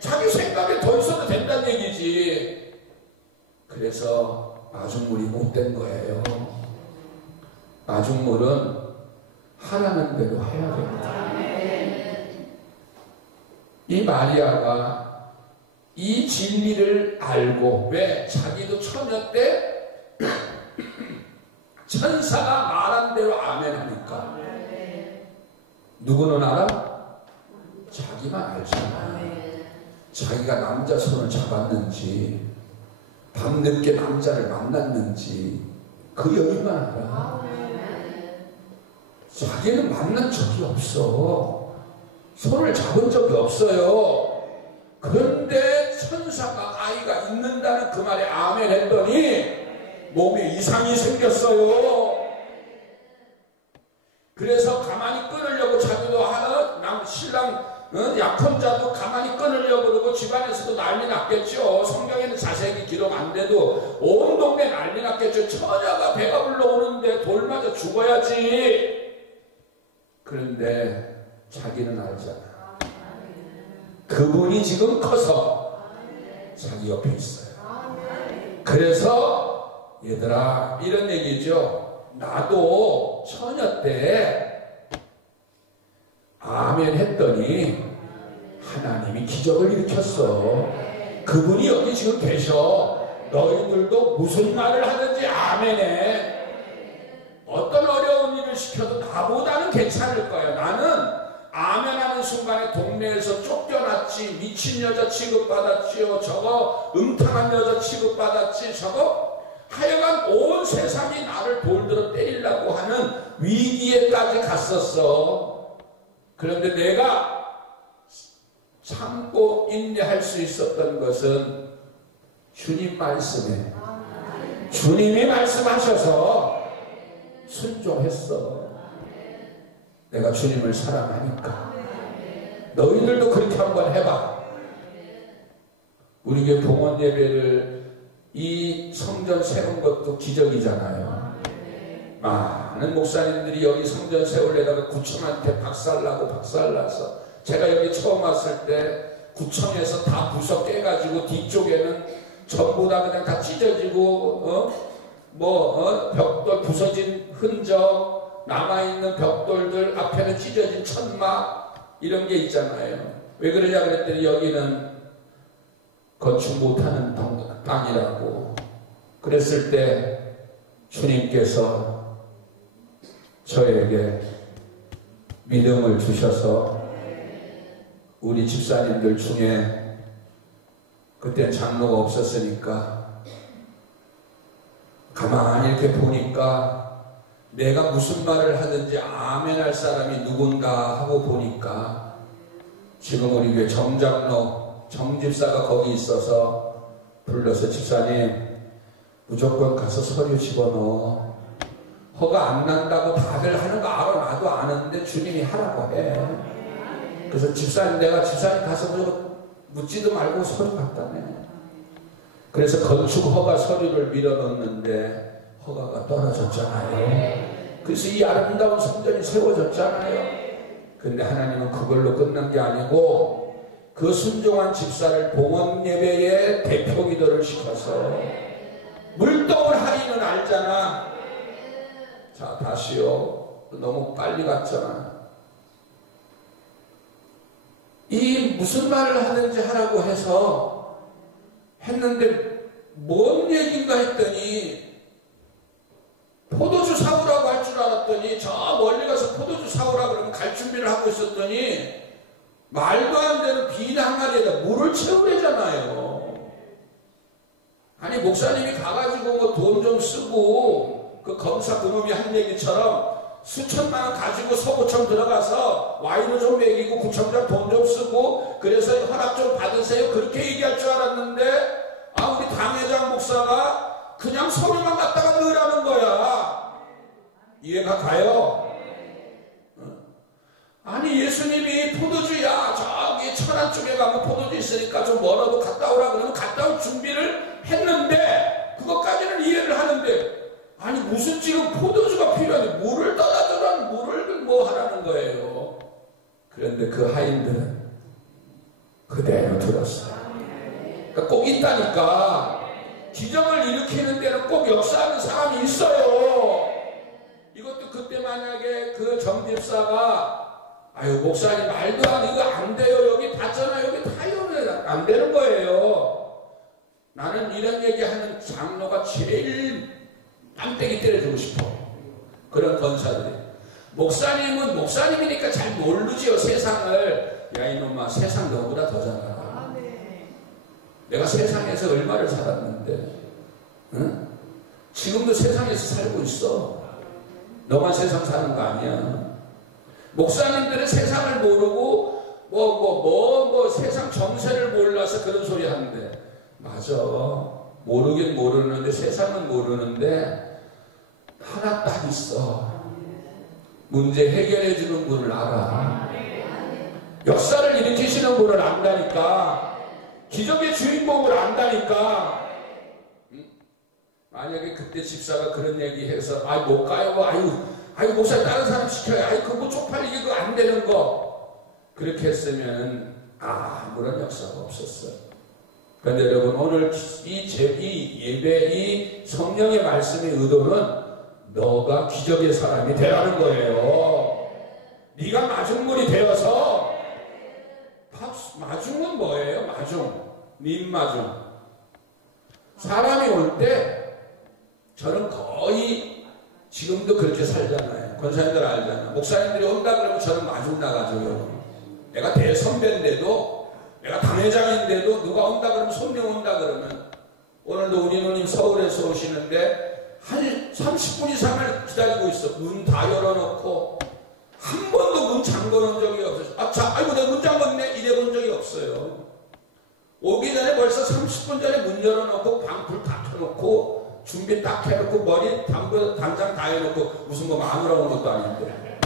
자기 생각에 더 있어도 된다는 얘기지. 그래서 마중물이 못된 거예요. 마중물은 하라는 대로 해야 됩니다. 이 마리아가 이 진리를 알고, 왜? 자기도 처녀 때 천사가 말한 대로 아멘 하니까. 누구는 알아? 자기만 알잖아. 자기가 남자 손을 잡았는지, 밤늦게 남자를 만났는지, 그 여인만 알아. 자기는 만난 적이 없어. 손을 잡은 적이 없어요. 그런데 천사가 아이가 있는다는 그 말에 아멘 했더니 몸에 이상이 생겼어요. 그래서 가만히 끊으려고 자기도 신랑 약혼자도 가만히 끊으려고 그러고 집안에서도 난리 났겠죠. 성경에는 자세히 기록 안 돼도 온 동네 난리 났겠죠. 처녀가 배가 불러오는데 돌 맞아 죽어야지. 그런데 자기는 알잖아. 그분이 지금 커서 자기 옆에 있어요. 그래서 얘들아, 이런 얘기죠. 나도 처녀 때 아멘 했더니 하나님이 기적을 일으켰어. 그분이 여기 지금 계셔. 너희들도 무슨 말을 하든지 아멘해. 어떤 어려운 일을 시켜도 나보다는 괜찮을 거야. 나는 아멘하는 순간에 동네에서 쫓겨났지, 미친 여자 취급받았지요, 저거 음탕한 여자 취급받았지, 저거 하여간 온 세상이 나를 돌들어 때리려고 하는 위기에까지 갔었어. 그런데 내가 참고 인내할 수 있었던 것은 주님 말씀에, 주님이 말씀하셔서 순종했어. 내가 주님을 사랑하니까. 너희들도 그렇게 한번 해봐. 우리 교회 봉헌 예배를 이 성전 세운 것도 기적이잖아요. 많은 목사님들이 여기 성전 세우려다가 구청한테 박살나서, 제가 여기 처음 왔을 때 구청에서 다 부서 깨가지고 뒤쪽에는 전부 다 그냥 다 찢어지고 벽돌 부서진 흔적, 남아있는 벽돌들, 앞에는 찢어진 천막, 이런 게 있잖아요. 왜 그러냐 그랬더니 여기는 건축 못하는 땅이라고. 그랬을 때 주님께서 저에게 믿음을 주셔서 우리 집사님들 중에, 그때 장로가 없었으니까 가만히 이렇게 보니까 내가 무슨 말을 하든지 아멘 할 사람이 누군가 하고 보니까 지금 우리 교회 정장로, 정집사가 거기 있어서 불러서, 집사님 무조건 가서 서류 집어넣어. 허가 안 난다고 다들 하는 거 알아. 나도 아는데 주님이 하라고 해. 그래서 집사님, 내가 집사님 가서 무조건 묻지도 말고 서류 갖다 내. 그래서 건축 허가 서류를 밀어넣었는데 허가가 떨어졌잖아요. 그래서 이 아름다운 성전이 세워졌잖아요. 근데 하나님은 그걸로 끝난 게 아니고 그 순종한 집사를 봉헌 예배의 대표 기도를 시켜서 물동을 하리는 알잖아. 자, 다시요. 너무 빨리 갔잖아. 이 무슨 말을 하든지 하라고 해서 했는데 뭔 얘기인가 했더니 포도주 사오라고 할 줄 알았더니 저 멀리 가서 포도주 사오라 그러면 갈 준비를 하고 있었더니 말도 안 되는 비인 항아리에다 물을 채우래잖아요. 아니, 목사님이 가가지고 뭐 돈 좀 쓰고, 그 검사 그놈이 한 얘기처럼 수천만 원 가지고 서구청 들어가서 와인을 좀 먹이고 구청장 돈 좀 쓰고 그래서 허락 좀 받으세요, 그렇게 얘기할 줄 알았는데, 우리 당회장 목사가 그냥 서류만 갖다가 넣으라는 거야. 이해가 가요? 아니, 예수님이 포도주야, 저기 천안 쪽에 가면 포도주 있으니까 좀 멀어도 갔다 오라 그러면 갔다 올 준비를 했는데, 그것까지는 이해를 하는데, 아니 무슨 지금 포도주가 필요한데 물을 떠다 주라는, 물을 뭐 하라는 거예요. 그런데 그 하인들은 그대로 들었어요. 그러니까 꼭 있다니까. 기적을 일으키는 데는 꼭 역사하는 사람이 있어요. 이것도 그때 만약에 그 정집사가 아유 목사님 말도 안 이거 안 돼요. 여기 봤잖아요. 여기 타이어는 안 되는 거예요. 나는 이런 얘기하는 장로가 제일 뺨때기 때려주고 싶어. 그런 권사들이. 목사님은 목사님이니까 잘 모르지요 세상을. 야 이놈아 세상 너보다 더 잘 알아. 내가 세상에서 얼마를 살았는데 응? 지금도 세상에서 살고 있어. 너만 세상 사는 거 아니야. 목사님들은 세상을 모르고 세상 정세를 몰라서 그런 소리 하는데 맞아. 모르긴 모르는데 세상은 모르는데 하나 딱 있어. 문제 해결해 주는 분을 알아. 역사를 일으키시는 분을 안다니까. 기적의 주인공을 안다니까. 만약에 그때 집사가 그런 얘기해서 못 가요. 아유 목사님 다른 사람 시켜요. 그거 뭐 쪽팔리게 그거 안 되는 거. 그렇게 했으면 아무런 역사가 없었어요. 그런데 여러분 오늘 이 예배 이 성령의 말씀의 의도는 너가 기적의 사람이 되라는 거예요. 네가 마중물이 되어서 마중은 뭐예요? 민마중. 사람이 올 때 저는 거의 지금도 그렇게 살잖아요. 권사님들 알잖아요. 목사님들이 온다 그러면 저는 마중 나가줘요. 내가 대선배인데도 내가 당회장인데도 누가 온다 그러면 손님 온다 그러면 오늘도 우리 누님 서울에서 오시는데 한 30분 이상을 기다리고 있어. 문 다 열어놓고 한 번도 문 잠궈놓은 적이 없어요. 아이고 내가 문 잠궜네 이래본 적이 없어요. 오기 전에 벌써 30분 전에 문 열어놓고 방불 다 켜놓고 준비 딱 해놓고 머리 단장 다 해놓고 무슨 뭐 마누라 온 것도 아닌데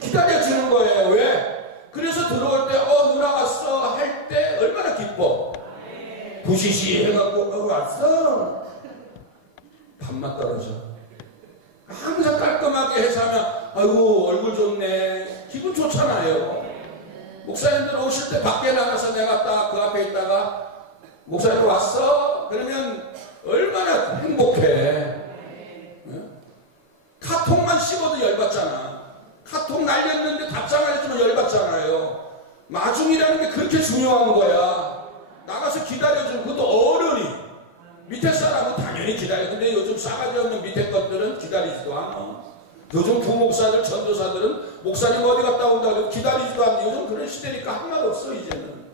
기다려주는 거예요. 왜? 그래서 들어올 때 누나 왔어 할 때 얼마나 기뻐. 부시시 해갖고 왔어. 밥맛 떨어져. 항상 깔끔하게 해서 하면 아이고 얼굴 좋네 기분 좋잖아요. 목사님들 오실 때 밖에 나가서 내가 딱 그 앞에 있다가 목사님 왔어? 그러면 얼마나 행복해. 카톡만 씹어도 열받잖아. 카톡 날렸는데 답장 안 해주면 열받잖아요. 마중이라는 게 그렇게 중요한 거야. 나가서 기다려주는 그것도 어른이. 밑에 사람은 당연히 기다려. 근데 요즘 싸가지 없는 밑에 것들은 기다리지도 않아. 요즘 부목사들, 전도사들은 목사님 어디 갔다 온다고 기다리지도 않는 요즘 그런 시대니까 한 말 없어 이제는.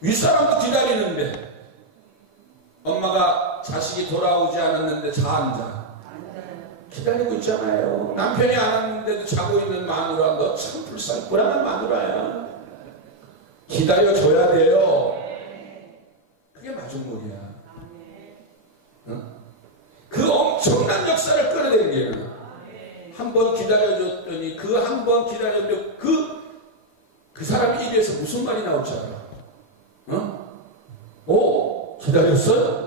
윗사람도 기다리는데 엄마가 자식이 돌아오지 않았는데 앉아 기다리고 있잖아요. 남편이 안 왔는데도 자고 있는 마누라 너 참 불쌍한 마누라야. 기다려줘야 돼요. 그게 마중물이야. 그 엄청난 역사를 끌어내는 한 번 기다려줬더니 그 한 번 기다렸는데 그 사람 입에서 무슨 말이 나올 줄 알아? 기다렸어요?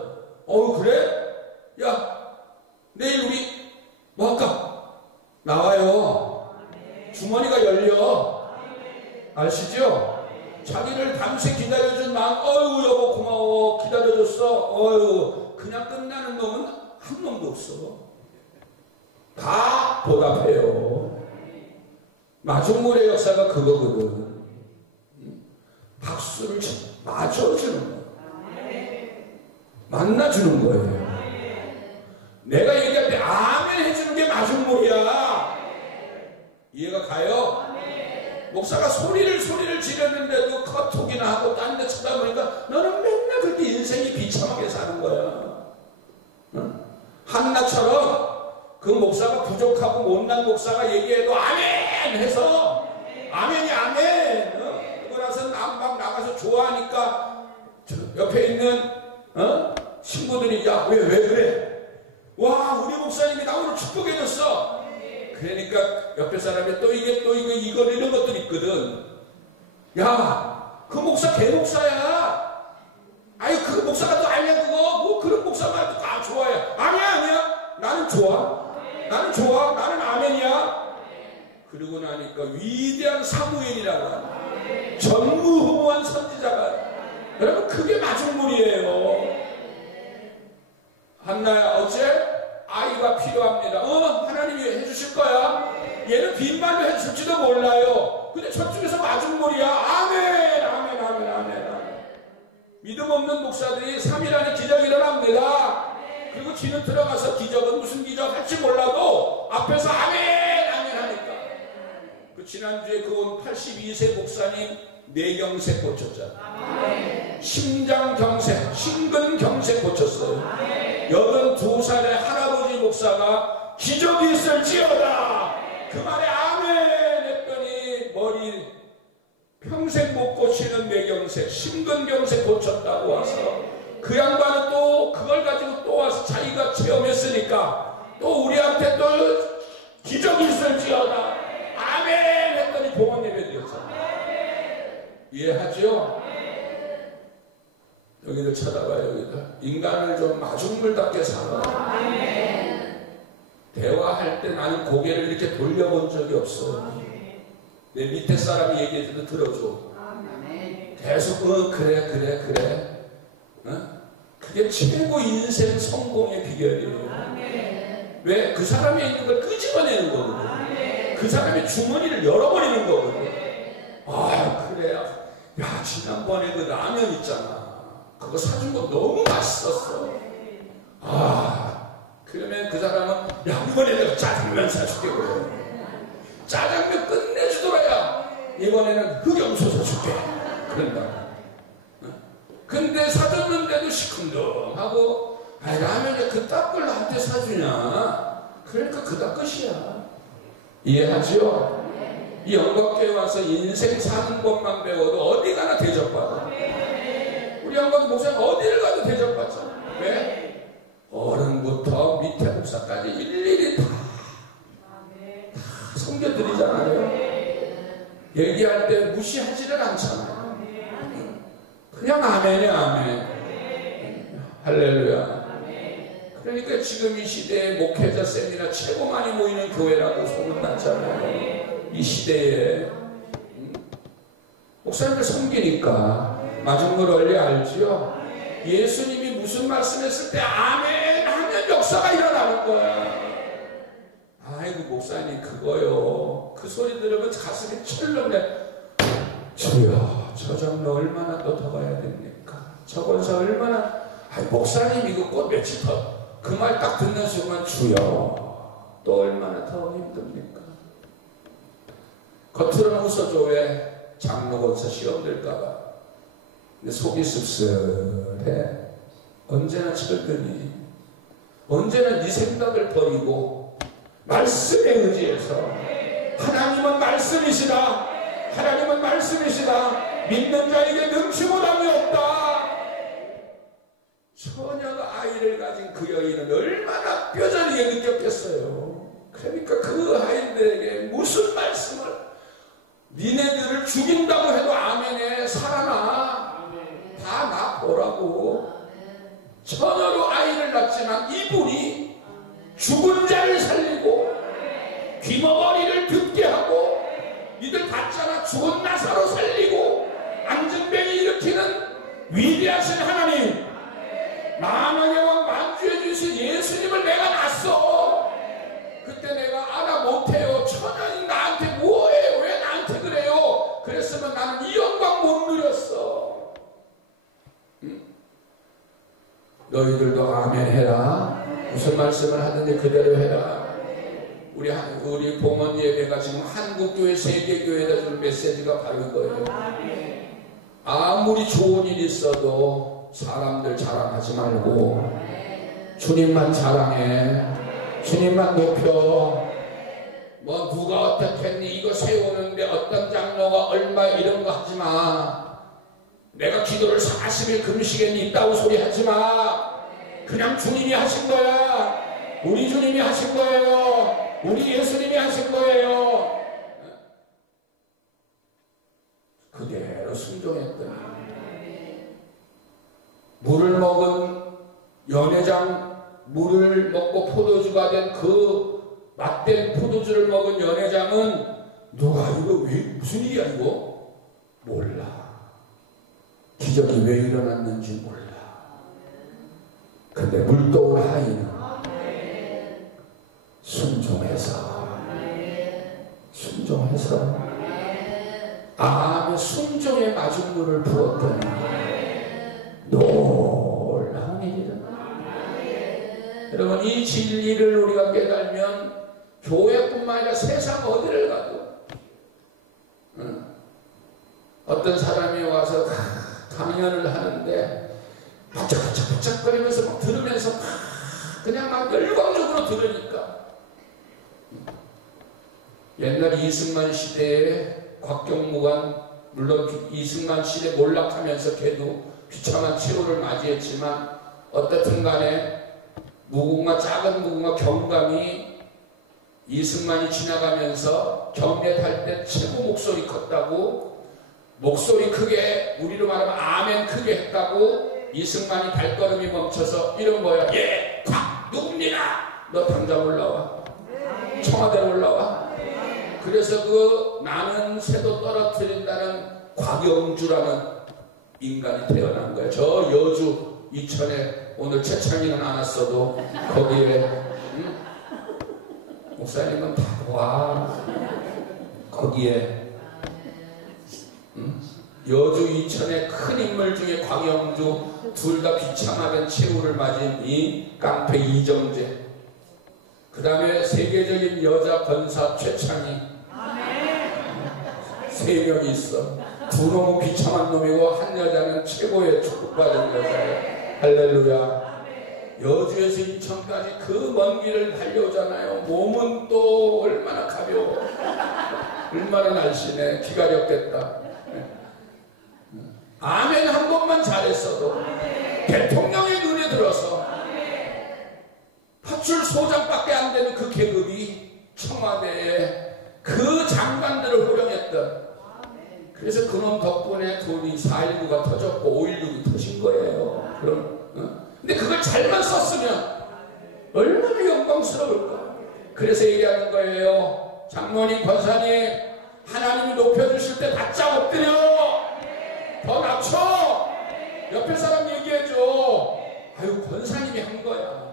그래? 야 내일 우리 뭐 할까? 나와요. 주머니가 열려. 아시죠? 자기를 밤새 기다려준 마음 여보 고마워 기다려줬어. 그냥 끝나는 놈은 한 놈도 없어. 다 보답해요. 마중물의 역사가 그거거든. 박수를 맞춰주는 거예요. 만나주는 거예요. 내가 얘기할 때 아멘 해주는 게 마중물이야. 이해가 가요? 목사가 소리를 지르는데도 카톡이나 하고 딴 데 쳐다보니까 너는 맨날 그렇게 인생이 비참하게 사는 거야. 한나처럼 그 목사가 부족하고 못난 목사가 얘기해도 아멘 해서 아멘이 아멘. 그러고 나서 막 나가서 좋아하니까 옆에 있는 친구들이 야 왜 그래? 와 우리 목사님이 나 오늘 축복해줬어. 그러니까 옆에 사람이 또 이거 이런 것들 있거든. 야 그 목사 개목사야. 그 목사가 또 아니야 그거 뭐 그런 목사만 다 좋아해. 아니야 나는 좋아. 나는 아멘이야. 그러고 나니까 위대한 사무엘이라고 하는 전무후무한 선지자가, 여러분 그게 마중물이에요. 한나야 어째 아이가 필요합니다. 하나님이 해주실 거야. 얘는 빈말로 해줄지도 몰라요. 근데 저쪽에서 마중물이야. 아멘 아멘 아멘 아멘. 믿음 없는 목사들이 3일 안에 기적이 일어납니다. 그리고 뒤는 들어가서 기적은 무슨 기적 할지 몰라도 앞에서 아멘 아멘 하니까. 그 지난주에 그 온 82세 목사님 뇌경색 고쳤잖아. 심장경색, 심근경색 고쳤어요. 82살의 할아버지 목사가 기적이 있을지어다 그 말에 아멘 했더니 머리 평생 못 고치는 뇌경색, 심근경색 고쳤다고 와서 그 양반은 또 그걸 가지고 또 와서 자기가 체험했으니까 또 우리한테 또 기적이 있을지어다 아멘 했더니 봉헌 예배 드렸잖아요. 이해하죠? 여기들 쳐다봐요. 여기들 인간을 좀 마중물답게 살아. 대화할 때 나는 고개를 이렇게 돌려본 적이 없어요. 내 밑에 사람이 얘기해도 들어줘. 계속 그래 그게 최고 인생 성공의 비결이에요. 왜? 그 사람이 있는 걸 끄집어내는 거거든. 그 사람의 주머니를 열어버리는 거거든. 아 그래야 야 지난번에 그 라면 있잖아, 그거 사준 거 너무 맛있었어. 그러면 그 사람은 야 이번에 내가 짜장면 사줄게. 그래. 짜장면 끝내주더라야 이번에는 흑염소 사줄게. 그런다. 근데 사줬는데도 시큰둥하고 라면에 그딴 걸 나한테 사주냐. 그러니까 그다 끝이야. 이해하죠? 이 영광교회 와서 인생 사는 것만 배워도 어디 가나 대접받아. 우리 영광 목사님 어디를 가도 대접받잖아. 왜? 어른부터 밑에 목사까지 일일이 다 섬겨드리잖아요. 얘기할 때 무시하지를 않잖아요. 그냥 아멘이야 아멘. 할렐루야. 그러니까 지금 이 시대에 목회자 세미나 최고 많이 모이는 교회라고 소문났잖아요. 이 시대에 목사님을 섬기니까 마중물 원리 알지요? 예수님이 무슨 말씀했을 때 아멘 하면 역사가 일어나는 거야. 아이고 목사님 그거요. 그 소리 들으면 가슴이 철렁해. 주여 저 장로 얼마나 또 더 가야 됩니까? 저 권사 얼마나. 목사님 이거 꽃 며칠 더. 그 말 딱 듣는 순간 주여 또 얼마나 더 힘듭니까? 겉으로는 웃어줘. 왜? 장로고서 시험 될까봐. 근데 속이 씁쓸해. 언제나 철드니 언제나 네 생각을 버리고 말씀에 의지해서 하나님은 말씀이시다. 하나님은 말씀이시다. 믿는 자에게 능치 못함이 없다. 처녀가 아이를 가진 그 여인은 얼마나 뼈저리게 느꼈겠어요. 그러니까 그 아이들에게 무슨 말씀을, 니네들을 죽인다고 해도 아멘에 살아나. 다 나 보라고. 처녀로 아이를 낳지만 이분이 죽은 자를 살리고 귀머거리를 듣게 하고, 니들 봤잖아. 죽은 나사로 살리고 안전병이 일으키는 위대하신 하나님, 만왕의 왕 만주해 주신 예수님을 내가 낳았어. 그때 내가 알아 못해요. 처녀인 나한테 뭐해요? 왜 나한테 그래요? 그랬으면 나는 이 영광 못 누렸어. 너희들도 아멘 해라. 무슨 말씀을 하든지 그대로 해라. 우리 봉헌 예배가 지금 한국교회, 세계교회에다 줄 메시지가 바로 이거예요. 아무리 좋은 일이 있어도 사람들 자랑하지 말고 주님만 자랑해. 주님만 높여. 뭐 누가 어떻게 했니, 이거 세우는데 어떤 장로가 얼마 이런 거 하지 마. 내가 기도를 40일 금식했니 있다고 소리 하지 마. 그냥 주님이 하신 거야. 우리 주님이 하신 거예요. 우리 예수님이 하신 거예요. 그대로 순종했더니 물을 먹은 연회장, 물을 먹고 포도주가 된 그 맛된 포도주를 먹은 연회장은 누가 이거 왜 무슨 일이야 이거? 몰라. 기적이 왜 일어났는지 몰라. 근데 물도울 하인은 순종해서 아멘 순종의 마중물을 부었더니 놀라운 일이다. 여러분 이 진리를 우리가 깨달으면 교회뿐만 아니라 세상 어디를 가도 어떤 사람이 와서 강연을 하는데 부쩍부쩍거리면서 막 들으면서 그냥 막 열광적으로 들으니까 옛날 이승만 시대에 곽경무관 물론 이승만 시대 몰락하면서 걔도 비참한 최후를 맞이했지만 어떻든 간에 작은 무궁화 경감이 이승만이 지나가면서 경례할 때 최고 목소리 컸다고 목소리 크게 우리로 말하면 아멘 크게 했다고 이승만이 발걸음이 멈춰서 이런 거야. 예! 곽! 누굽니다! 너 당장 올라와. 청와대로 올라와. 그래서 그 나는 새도 떨어뜨린다는 곽영주라는 인간이 태어난 거야. 저 여주 이천에 오늘 최창이는 안 왔어도 거기에 목사님은 다 와. 거기에 여주 이천의 큰 인물 중에 곽영주 둘 다 비참하던 최후를 맞은 이 깡패 이정재 그 다음에 세계적인 여자 권사 최창희 세 명이 있어. 두 놈은 비참한 놈이고 한 여자는 최고의 축복받은 여자예요. 할렐루야. 여주에서 인천까지 그 먼 길을 달려오잖아요. 몸은 또 얼마나 가벼워. 얼마나 날씬해. 기가력됐다. 아멘 한 번만 잘했어도 대통령의 눈에 들어서 파출소장밖에 안 되는 그 계급이 청와대에 그 장관들을 호령했던 그래서 그놈 덕분에 돈이 4.19가 터졌고 5.16이 터진 거예요. 근데 그걸 잘만 썼으면 얼마나 영광스러울까. 그래서 얘기하는 거예요. 장로님 권사님 하나님이 높여주실 때 바짝 엎드려 더 낮춰. 옆에 사람 얘기해줘. 아유 권사님이 한 거야.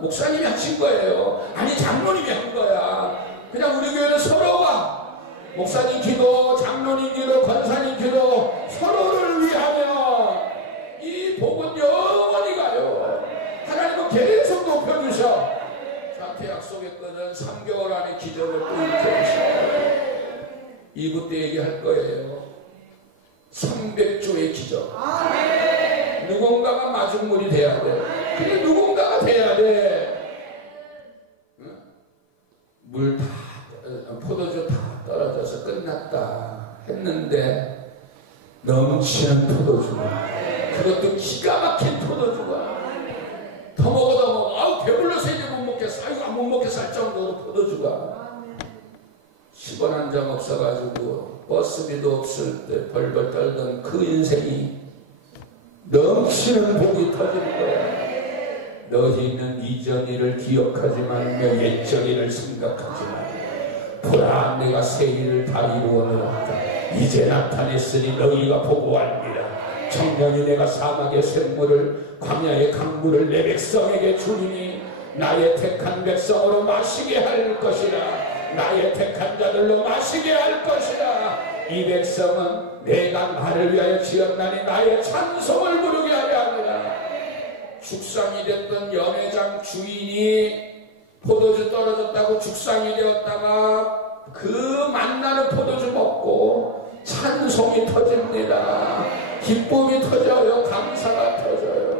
목사님이 하신 거예요. 아니 장로님이 한 거야. 그냥 우리 교회는 서로가 목사님 기도, 장로님 기도, 권사님 기도 서로를 위하면 이 복은 영원히 가요. 하나님은 계속 높여주셔. 저한테 약속했거든. 3개월 안에 기적을 또 일으켜주셔. 2부 때 얘기할 거예요. 300조의 기적. 누군가가 마중물이 돼야 돼. 그게 누군가가 돼야 돼. 물 다, 포도주 다 떨어져서 끝났다 했는데 넘치는 포도주가, 그것도 기가 막힌 포도주가, 더 먹어 아우 배불러서 이제 못 먹겠어, 아이고 못 먹겠어 할 정도로 포도주가 10원 한 장 없어가지고 버스비도 없을 때 벌벌 떨던 그 인생이 넘치는 복이 터진 거야. 너희는 이전 일을 기억하지 말며 옛적 일을 생각하지 말며 보라 내가 새 일을 다 이루어놓았다. 이제 나타냈으니 너희가 보고 알미라. 청년이 내가 사막의 샘물을 광야의 강물을 내 백성에게 주리니 나의 택한 백성으로 마시게 할 것이라. 나의 택한 자들로 마시게 할 것이라. 이 백성은 내가 나를 위하여 지었나니 나의 찬송을 부르게 하려 합니다. 죽상이 됐던 연회장 주인이 포도주 떨어졌다고 죽상이 되었다가 그 만나는 포도주 먹고 찬송이 터집니다. 기쁨이 터져요. 감사가 터져요.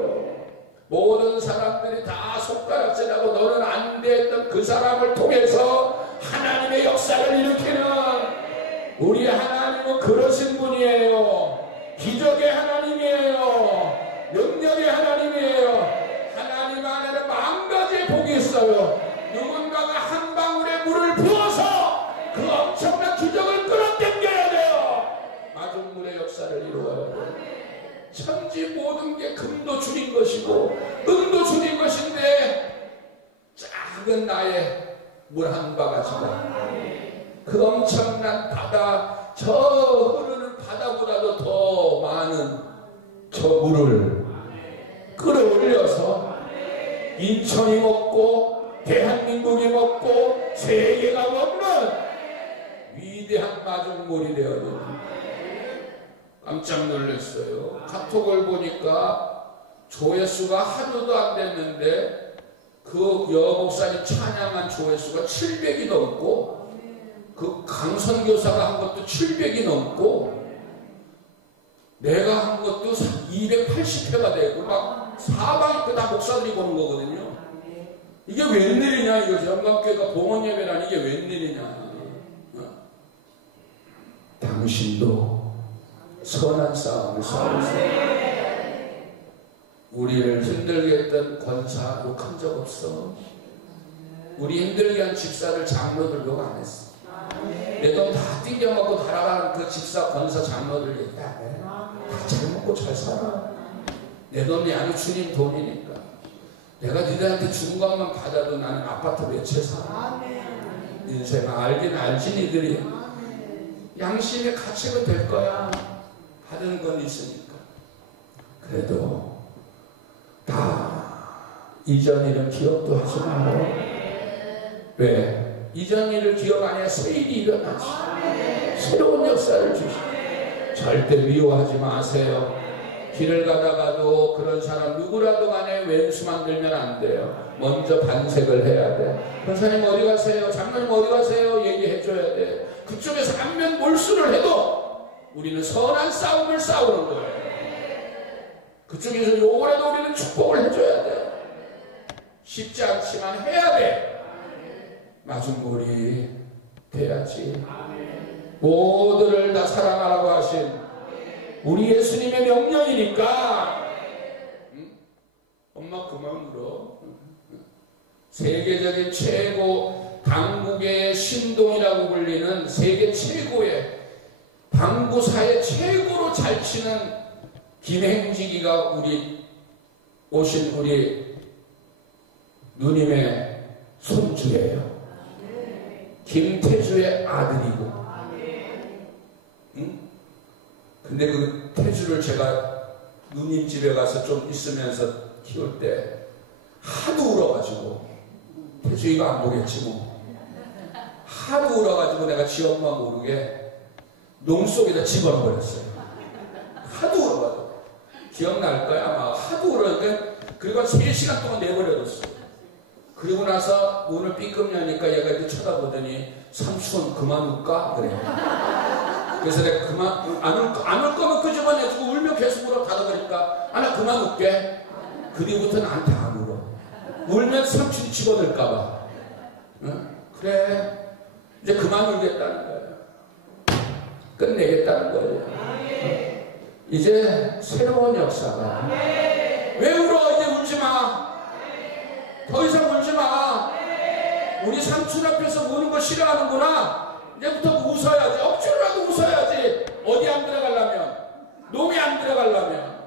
모든 사람들이 다 손가락질하고 너는 안 됐던 그 사람을 통해서 하나님의 역사를 일으키는 우리 하나님은 그러신 분이에요. 기적의 하나님이에요. 능력의 하나님이에요. 하나님 안에는 만 가지의 복이 있어요. 누군가가 한 방울의 물을 부어서 그 엄청난 기적을 끌어당겨야 돼요. 마중물의 역사를 이루어야 돼요. 천지 모든 게 금도 줄인 것이고 은도 줄인 것인데 작은 나의 물 한 바가지가 그 엄청난 바다, 저 흐르는 바다보다도 더 많은 저 물을 끌어올려서 인천이 먹고 대한민국이 먹고 세계가 먹는 위대한 마중물이 되어요. 깜짝 놀랐어요. 카톡을 보니까 조회수가 하루도 안 됐는데 그 여목사님 찬양한 조회수가 700이 넘고 그 강선교사가 한 것도 700이 넘고 내가 한 것도 280회가 되고 막 사방이 다 목사들이 보는 거거든요. 이게 웬일이냐 이거지. 영광교회가 봉헌 예배라는 이게 웬일이냐. 당신도 선한 싸움을 싸우세요. 우리를 힘들게 했던 권사 욕한 적 없어. 우리 힘들게 한 집사를 장로들 욕 안 했어. 내 돈 다 띵겨먹고 달아가는 그 집사 권사 장로들 얘기 안 해. 다 잘 먹고 잘 살아. 내 돈이 아니고 주님 돈이니까. 내가 니들한테 준 것만 받아도 나는 아파트 몇 채 살아. 인생 알긴 알지 니들이. 양심의 가책은 될 거야. 받은 건 있으니까. 그래도 다 이전 일은 기억도 하지 말고. 왜? 이전 일을 기억 안 해야 새 일이 일어나지. 새로운 역사를 주시. 절대 미워하지 마세요. 길을 가다가도 그런 사람 누구라도 간에 왼수 만들면 안 돼요. 먼저 반색을 해야 돼. 권사님 어디 가세요? 장로님 어디 가세요? 얘기해줘야 돼. 그쪽에서 안면 몰수를 해도 우리는 선한 싸움을 싸우는 거예요. 그쪽에서 욕을 해도 우리는 축복을 해줘야 돼. 쉽지 않지만 해야 돼. 마중물이 돼야지. 모두를 다 사랑하라고 하신 우리 예수님의 명령이니까. 엄마 그만 울어. 세계적인 최고 당구계의 신동이라고 불리는 세계 최고의 당구사의 최고로 잘 치는 김행지기가 우리 오신 우리 누님의 손주예요. 김태주의 아들이고. 응? 근데 그 태주를 제가 누님 집에 가서 좀 있으면서 키울 때 하도 울어가지고, 태주 이거 안 보겠지 뭐. 하도 울어가지고 내가 지 엄마 모르게 농 속에다 집어넣어버렸어요. 하도 울어가지고. 기억날 거야 아마. 하도 울어니까. 그리고 한 3시간 동안 내버려뒀어. 그리고 나서 문을 삐끔 여니까 얘가 이렇게 쳐다보더니 삼촌 그만 울까? 그래. 그래서 내가 그만 안 울 거면 끄집어내주고 울면 계속 울어 닫아버리니까 나 그만 울게. 그리고부터 나한테 안 울어. 울면 삼촌이 집어넣을까봐. 응? 그래. 이제 그만 울겠다는 거예요. 끝내겠다는 거예요. 응? 이제 새로운 역사가. 왜 울어? 이제 울지 마. 더 이상 울지 마. 우리 삼촌 앞에서 우는 거 싫어하는구나. 이제부터 웃어야지. 억지로라도 웃어야지. 어디 안 들어가려면, 놈이 안 들어가려면,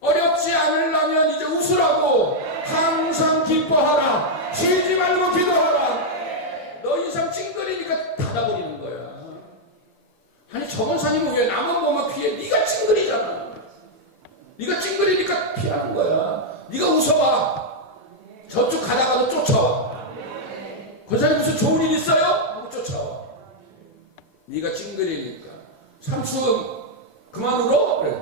어렵지 않으려면 이제 웃으라고. 항상 기뻐하라. 쉬지 말고 기도하라. 너 이상 찡그리니까 닫아버리는 거야. 아니 저 권사님은 왜 나만 보면 피해? 네가 찡그리잖아. 네가 찡그리니까 피하는 거야. 네가 웃어봐. 저쪽 가다가도 쫓아와. 권사님 무슨 좋은 일 있어요? 하고 쫓아와. 네가 찡그리니까. 삼촌 그만 울어? 그래.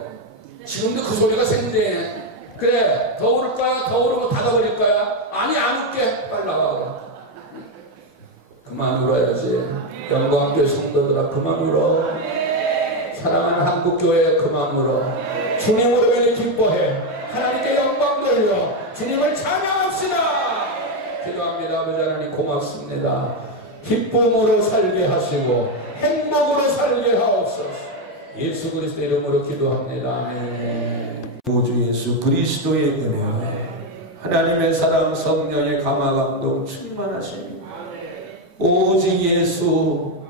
지금도 그 소리가 생대. 그래 더 울을 거야? 더 울으면 닫아버릴 거야? 아니 안 울게. 빨리 나가라. 그만 울어야지. 영광교회 성도들아 그만 울어. 사랑하는 한국교회 그만 울어. 주님으로 왜 기뻐해? 하나님께 영광 돌려 주님을 찬양합시다. 기도합니다. 아버지 하나님 고맙습니다. 기쁨으로 살게 하시고 행복으로 살게 하옵소서. 예수 그리스도의 이름으로 기도합니다. 아멘. 우주 예수 그리스도의 은혜, 하나님의 사랑, 성령의 감화감동 충만하십니다. 오직 예수,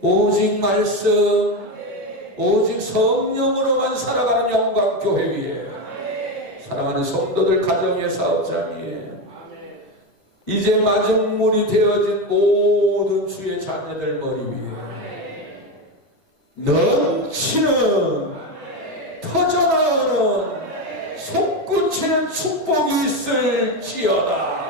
오직 말씀, 오직 성령으로만 살아가는 영광교회 위에, 사랑하는 성도들 가정의 사업장 위에 이제 마중물이 되어진 모든 주의 자녀들 머리 위에 넘치는 터져나오는 솟구치는 축복이 있을지어다.